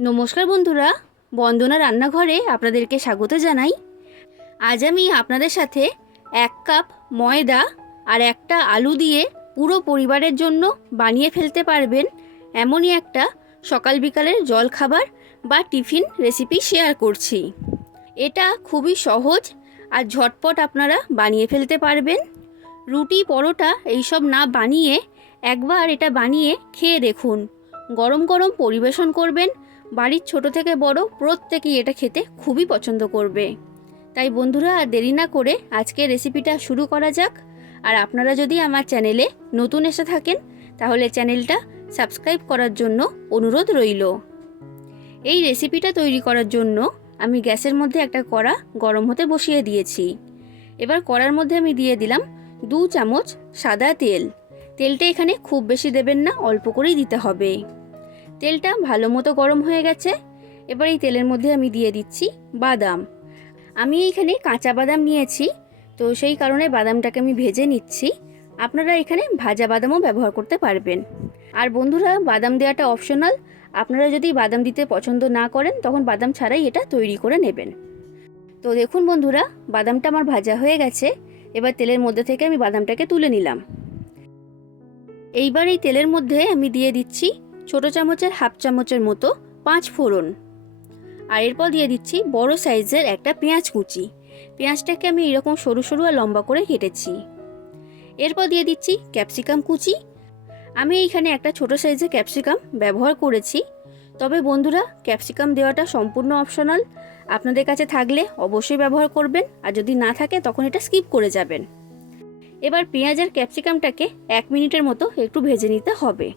নমস্কার বন্ধুরা, বন্দনা রান্নাঘরে আপনাদেরকে স্বাগত জানাই। আজ আমি আপনাদের সাথে 1 কাপ ময়দা আর একটা আলু দিয়ে পুরো পরিবারের জন্য বানিয়ে ফেলতে পারবেন এমনই একটা সকাল বিকালের জলখাবার বা টিফিন রেসিপি শেয়ার করছি। এটা খুবই সহজ আর ঝটপট আপনারা বানিয়ে ফেলতে পারবেন। রুটি পরোটা এইসব না বানিয়ে একবার এটা বানিয়ে খেয়ে দেখুন। গরম গরম পরিবেশন করবেন, বাড়ির ছোট থেকে বড় প্রত্যেকেই এটা খেতে খুবই পছন্দ করবে। তাই বন্ধুরা, আর দেরি না করে আজকে রেসিপিটা শুরু করা যাক। আর আপনারা যদি আমার চ্যানেলে নতুন এসে থাকেন তাহলে চ্যানেলটা সাবস্ক্রাইব করার জন্য অনুরোধ রইল। এই রেসিপিটা তৈরি করার জন্য আমি গ্যাসের মধ্যে একটা কড়া গরম হতে বসিয়ে দিয়েছি। এবার কড়ার মধ্যে আমি দিয়ে দিলাম 2 চামচ সাদা তেল। তেলটা এখানে খুব বেশি দেবেন না, অল্প করেই দিতে হবে। তেলটা ভালো মতো গরম হয়ে গেছে। এবার এই তেলের মধ্যে আমি দিয়ে দিচ্ছি বাদাম। আমি এইখানে কাঁচা বাদাম নিয়েছি, তো সেই কারণে বাদামটাকে আমি ভেজে নিচ্ছি। আপনারা এখানে ভাজা বাদামও ব্যবহার করতে পারবেন। আর বন্ধুরা, বাদাম দেওয়াটা অপশনাল। আপনারা যদি বাদাম দিতে পছন্দ না করেন তখন বাদাম ছাড়াই এটা তৈরি করে নেবেন। তো দেখুন বন্ধুরা, বাদামটা আমার ভাজা হয়ে গেছে। এবার তেলের মধ্যে থেকে আমি বাদামটাকে তুলে নিলাম। এইবার এই তেলের মধ্যে আমি দিয়ে দিচ্ছি ছোটো চামচের হাফ চামচের মতো 5 ফোড়ন। আর এরপর দিয়ে দিচ্ছি বড় সাইজের একটা পেঁয়াজ কুচি। পেঁয়াজটাকে আমি এরকম সরু সরু আর লম্বা করে কেটেছি। এরপর দিয়ে দিচ্ছি ক্যাপসিকাম কুচি। আমি এইখানে একটা ছোট সাইজের ক্যাপসিকাম ব্যবহার করেছি। তবে বন্ধুরা, ক্যাপসিকাম দেওয়াটা সম্পূর্ণ অপশনাল। আপনাদের কাছে থাকলে অবশ্যই ব্যবহার করবেন, আর যদি না থাকে তখন এটা স্কিপ করে যাবেন। এবার পেঁয়াজ আর ক্যাপসিকামটাকে 1 মিনিটের মতো একটু ভেজে নিতে হবে।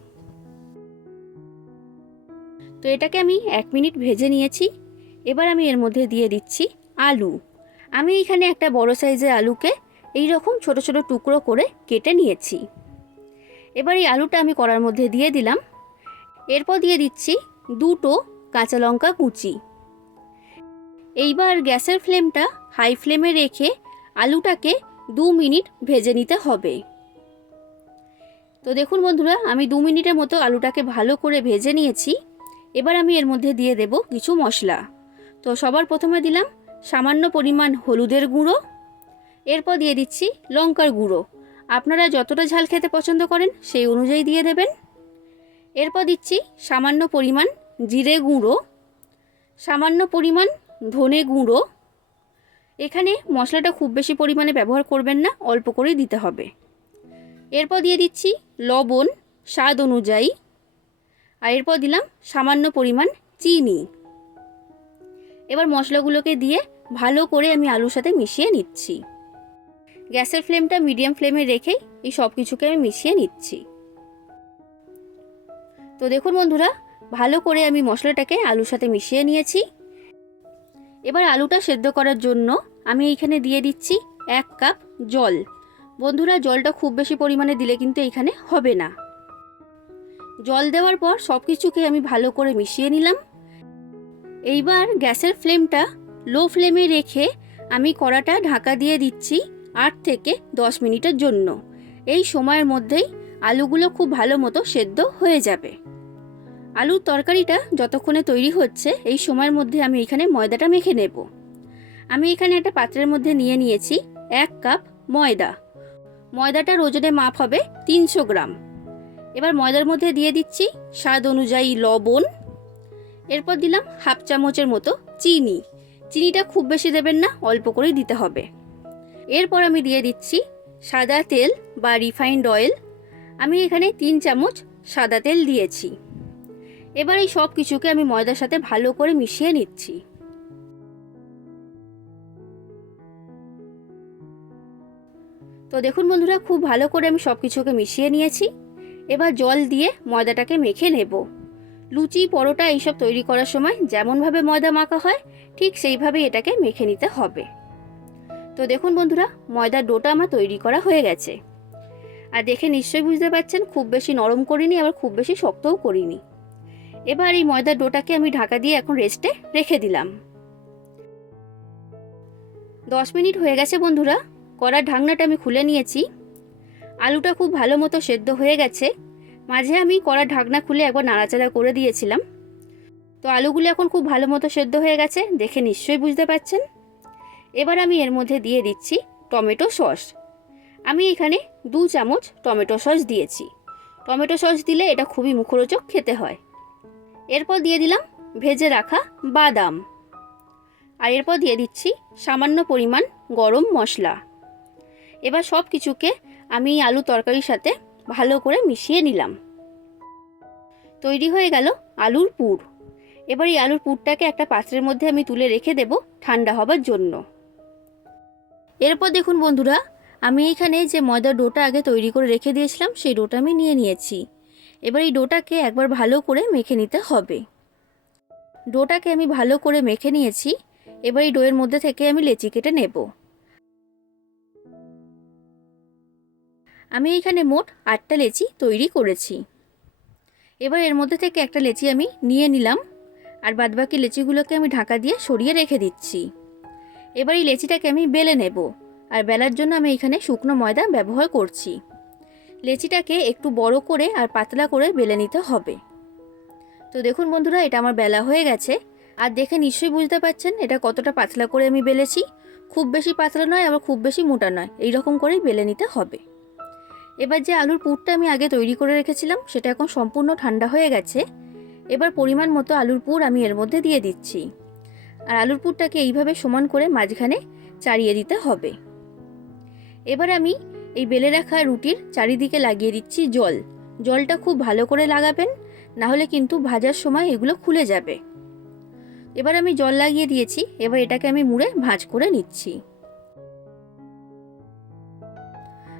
তো এটাকে আমি 1 মিনিট ভেজে নিয়েছি। এবার আমি এর মধ্যে দিয়ে দিচ্ছি আলু। আমি এখানে একটা বড় সাইজের আলুকে এই রকম ছোট ছোট টুকরো করে কেটে নিয়েছি। এবার এই আলুটা আমি কড়ার মধ্যে দিয়ে দিলাম। এরপর দিয়ে দিচ্ছি 2টো কাঁচা লঙ্কা কুচি। এইবার গ্যাসের ফ্লেমটা হাই ফ্লেমে রেখে আলুটাকে 2 মিনিট ভেজে নিতে হবে। তো দেখুন বন্ধুরা, আমি 2 মিনিটের মতো আলুটাকে ভালো করে ভেজে নিয়েছি। এবার আমি এর মধ্যে দিয়ে দেব কিছু মশলা। তো সবার প্রথমে দিলাম সামান্য পরিমাণ হলুদের গুঁড়ো। এরপর দিয়ে দিচ্ছি লঙ্কার গুঁড়ো। আপনারা যতটা ঝাল খেতে পছন্দ করেন সেই অনুযায়ী দিয়ে দেবেন। এরপর দিচ্ছি সামান্য পরিমাণ জিরে গুঁড়ো, সামান্য পরিমাণ ধনে গুঁড়ো। এখানে মশলাটা খুব বেশি পরিমাণে ব্যবহার করবেন না, অল্প করেই দিতে হবে। এরপর দিয়ে দিচ্ছি লবণ স্বাদ অনুযায়ী। আর এরপর দিলাম সামান্য পরিমাণ চিনি। এবার মশলাগুলোকে দিয়ে ভালো করে আমি আলুর সাথে মিশিয়ে নিচ্ছি। গ্যাসের ফ্লেমটা মিডিয়াম ফ্লেমে রেখেই এই সব কিছুকে আমি মিশিয়ে নিচ্ছি। তো দেখুন বন্ধুরা, ভালো করে আমি মশলাটাকে আলুর সাথে মিশিয়ে নিয়েছি। এবার আলুটা সেদ্ধ করার জন্য আমি এইখানে দিয়ে দিচ্ছি 1 কাপ জল। বন্ধুরা, জলটা খুব বেশি পরিমাণে দিলে কিন্তু এখানে হবে না। জল দেওয়ার পর সব কিছুকে আমি ভালো করে মিশিয়ে নিলাম। এইবার গ্যাসের ফ্লেমটা লো ফ্লেমে রেখে আমি কড়াটা ঢাকা দিয়ে দিচ্ছি 8 থেকে 10 মিনিটের জন্য। এই সময়ের মধ্যেই আলুগুলো খুব ভালো মতো সেদ্ধ হয়ে যাবে। আলুর তরকারিটা যতক্ষণে তৈরি হচ্ছে এই সময়ের মধ্যে আমি এখানে ময়দাটা মেখে নেব। আমি এখানে একটা পাত্রের মধ্যে নিয়ে নিয়েছি 1 কাপ ময়দা। ময়দাটার ওজনে মাপ হবে 300 গ্রাম। এবার ময়দার মধ্যে দিয়ে দিচ্ছি স্বাদ অনুযায়ী লবণ। এরপর দিলাম হাফ চামচের মতো চিনি। চিনিটা খুব বেশি দেবেন না, অল্প করেই দিতে হবে। এরপর আমি দিয়ে দিচ্ছি সাদা তেল বা রিফাইন্ড অয়েল। আমি এখানে 3 চামচ সাদা তেল দিয়েছি। এবার এই সব কিছুকে আমি ময়দার সাথে ভালো করে মিশিয়ে নিচ্ছি। তো দেখুন বন্ধুরা, খুব ভালো করে আমি সব কিছুকে মিশিয়ে নিয়েছি। এবার জল দিয়ে ময়দাটাকে মেখে নেব। লুচি পরোটা এইসব তৈরি করার সময় যেমনভাবে ময়দা মাখা হয় ঠিক সেইভাবেই এটাকে মেখে নিতে হবে। তো দেখুন বন্ধুরা, ময়দার ডোটা আমার তৈরি করা হয়ে গেছে। আর দেখে নিশ্চয়ই বুঝতে পারছেন খুব বেশি নরম করিনি, আবার খুব বেশি শক্তও করিনি। এবার এই ময়দার ডোটাকে আমি ঢাকা দিয়ে এখন রেস্টে রেখে দিলাম। 10 মিনিট হয়ে গেছে বন্ধুরা। কড়ার ঢাকনাটা আমি খুলে নিয়েছি। আলুটা খুব ভালো মতো সেদ্ধ হয়ে গেছে। মাঝে আমি কড়ার ঢাকনা খুলে একবার নাড়াচাড়া করে দিয়েছিলাম। তো আলুগুলো এখন খুব ভালো মতো সেদ্ধ হয়ে গেছে, দেখে নিশ্চয়ই বুঝতে পারছেন। এবার আমি এর মধ্যে দিয়ে দিচ্ছি টমেটো সস। আমি এখানে 2 চামচ টমেটো সস দিয়েছি। টমেটো সস দিলে এটা খুবই মুখরোচক খেতে হয়। এরপর দিয়ে দিলাম ভেজে রাখা বাদাম, আর এরপর দিয়ে দিচ্ছি সামান্য পরিমাণ গরম মশলা। এবার সব কিছুকে আমি আলু তরকারির সাথে ভালো করে মিশিয়ে নিলাম। তৈরি হয়ে গেল আলুর পুর। এবার এই আলুর পুরটাকে একটা পাত্রের মধ্যে আমি তুলে রেখে দেব ঠান্ডা হবার জন্য। এরপর দেখুন বন্ধুরা, আমি এখানে যে ময়দার ডোটা আগে তৈরি করে রেখে দিয়েছিলাম সেই ডোটা আমি নিয়ে নিয়েছি। এবার এই ডোটাকে একবার ভালো করে মেখে নিতে হবে। ডোটাকে আমি ভালো করে মেখে নিয়েছি। এবার এই ডোয়ের মধ্যে থেকে আমি লেচি কেটে নেব। আমি এখানে মোট 8টা লেচি তৈরি করেছি। এবার এর মধ্যে থেকে একটা লেচি আমি নিয়ে নিলাম, আর বাদবাকি লেচিগুলোকে আমি ঢাকা দিয়ে সরিয়ে রেখে দিচ্ছি। এবার এই লেচিটাকে আমি বেলে নেব, আর বেলার জন্য আমি এখানে শুকনো ময়দা ব্যবহার করছি। লেচিটাকে একটু বড় করে আর পাতলা করে বেলে নিতে হবে। তো দেখুন বন্ধুরা, এটা আমার বেলা হয়ে গেছে। আর দেখে নিশ্চয়ই বুঝতে পারছেন এটা কতটা পাতলা করে আমি বেলেছি। খুব বেশি পাতলা নয়, আবার খুব বেশি মোটা নয়, এই রকম করেই বেলে নিতে হবে। এবার যে আলুর পুরটা আমি আগে তৈরি করে রেখেছিলাম সেটা এখন সম্পূর্ণ ঠান্ডা হয়ে গেছে। এবার পরিমাণ মতো আলুর পুর আমি এর মধ্যে দিয়ে দিচ্ছি, আর আলুর পুরটাকে এইভাবে সমান করে মাঝখানে চাড়িয়ে দিতে হবে। এবার আমি এই বেলে রাখা রুটির চারিদিকে লাগিয়ে দিচ্ছি জল। জলটা খুব ভালো করে লাগাবেন, না হলে কিন্তু ভাজার সময় এগুলো খুলে যাবে। এবার আমি জল লাগিয়ে দিয়েছি। এবার এটাকে আমি মুড়ে ভাঁজ করে নিচ্ছি।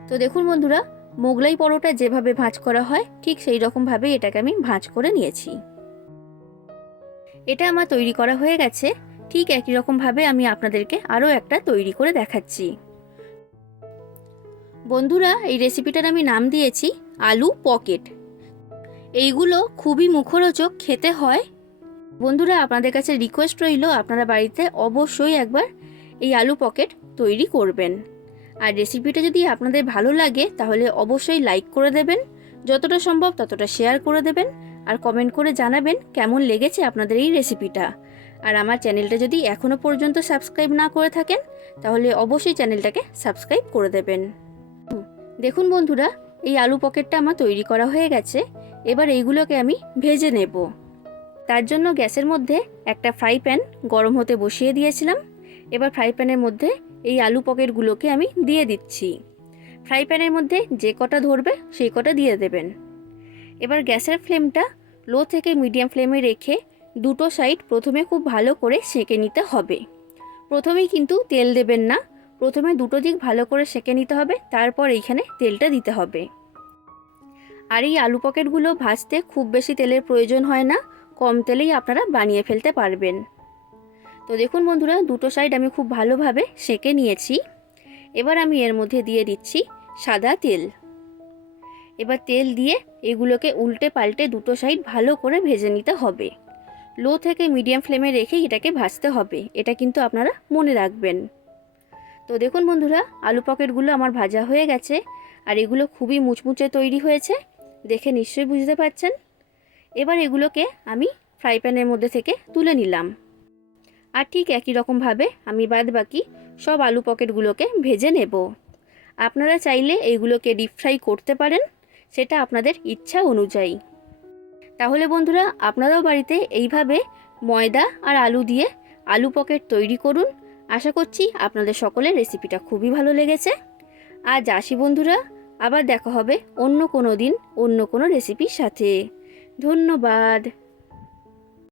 তো দেখুন বন্ধুরা, মোগলাই পরোটা যেভাবে ভাঁজ করা হয় ঠিক সেই রকমভাবেই এটাকে আমি ভাঁজ করে নিয়েছি। এটা আমার তৈরি করা হয়ে গেছে। ঠিক একই রকমভাবে আমি আপনাদেরকে আরও একটা তৈরি করে দেখাচ্ছি। বন্ধুরা, এই রেসিপিটার আমি নাম দিয়েছি আলু পকেট। এইগুলো খুবই মুখরোচক খেতে হয়। বন্ধুরা, আপনাদের কাছে রিকোয়েস্ট রইল আপনারা বাড়িতে অবশ্যই একবার এই আলু পকেট তৈরি করবেন। আর রেসিপিটা যদি আপনাদের ভালো লাগে তাহলে অবশ্যই লাইক করে দেবেন, যতটা সম্ভব ততটা শেয়ার করে দেবেন, আর কমেন্ট করে জানাবেন কেমন লেগেছে আপনাদের এই রেসিপিটা। আর আমার চ্যানেলটা যদি এখনও পর্যন্ত সাবস্ক্রাইব না করে থাকেন তাহলে অবশ্যই চ্যানেলটাকে সাবস্ক্রাইব করে দেবেন। দেখুন বন্ধুরা, এই আলু পকেটটা আমার তৈরি করা হয়ে গেছে। এবার এইগুলোকে আমি ভেজে নেব। তার জন্য গ্যাসের মধ্যে একটা ফ্রাই প্যান গরম হতে বসিয়ে দিয়েছিলাম। এবার ফ্রাই প্যানের মধ্যে এই আলু পকেটগুলোকে আমি দিয়ে দিচ্ছি। ফ্রাই প্যানের মধ্যে যে কটা ধরবে সেই কটা দিয়ে দেবেন। এবার গ্যাসের ফ্লেমটা লো থেকে মিডিয়াম ফ্লেমে রেখে দুটো সাইড প্রথমে খুব ভালো করে সেঁকে নিতে হবে। প্রথমেই কিন্তু তেল দেবেন না, প্রথমে দুটো দিক ভালো করে সেঁকে নিতে হবে, তারপর এইখানে তেলটা দিতে হবে। আর এই আলু পকেটগুলো ভাজতে খুব বেশি তেলের প্রয়োজন হয় না, কম তেলেই আপনারা বানিয়ে ফেলতে পারবেন। তো দেখুন বন্ধুরা, দুটো সাইড আমি খুব ভালোভাবে সেঁকে নিয়েছি। এবার আমি এর মধ্যে দিয়ে দিচ্ছি সাদা তেল। এবার তেল দিয়ে এগুলোকে উল্টে পাল্টে দুটো সাইড ভালো করে ভেজে নিতে হবে। লো থেকে মিডিয়াম ফ্লেমে রেখে এটাকে ভাজতে হবে, এটা কিন্তু আপনারা মনে রাখবেন। তো দেখুন বন্ধুরা, আলু পকেটগুলো আমার ভাজা হয়ে গেছে, আর এগুলো খুবই মুচমুচে তৈরি হয়েছে, দেখে নিশ্চয়ই বুঝতে পারছেন। এবার এগুলোকে আমি ফ্রাই প্যানের মধ্যে থেকে তুলে নিলাম। আর ঠিক একই রকমভাবে আমি বাদ বাকি সব আলু পকেটগুলোকে ভেজে নেব। আপনারা চাইলে এইগুলোকে ডিপ ফ্রাই করতে পারেন, সেটা আপনাদের ইচ্ছা অনুযায়ী। তাহলে বন্ধুরা, আপনারাও বাড়িতে এইভাবে ময়দা আর আলু দিয়ে আলু পকেট তৈরি করুন। আশা করছি আপনাদের সকলের রেসিপিটা খুবই ভালো লেগেছে। আজ আসি বন্ধুরা, আবার দেখা হবে অন্য কোনো দিন অন্য কোনো রেসিপির সাথে। ধন্যবাদ।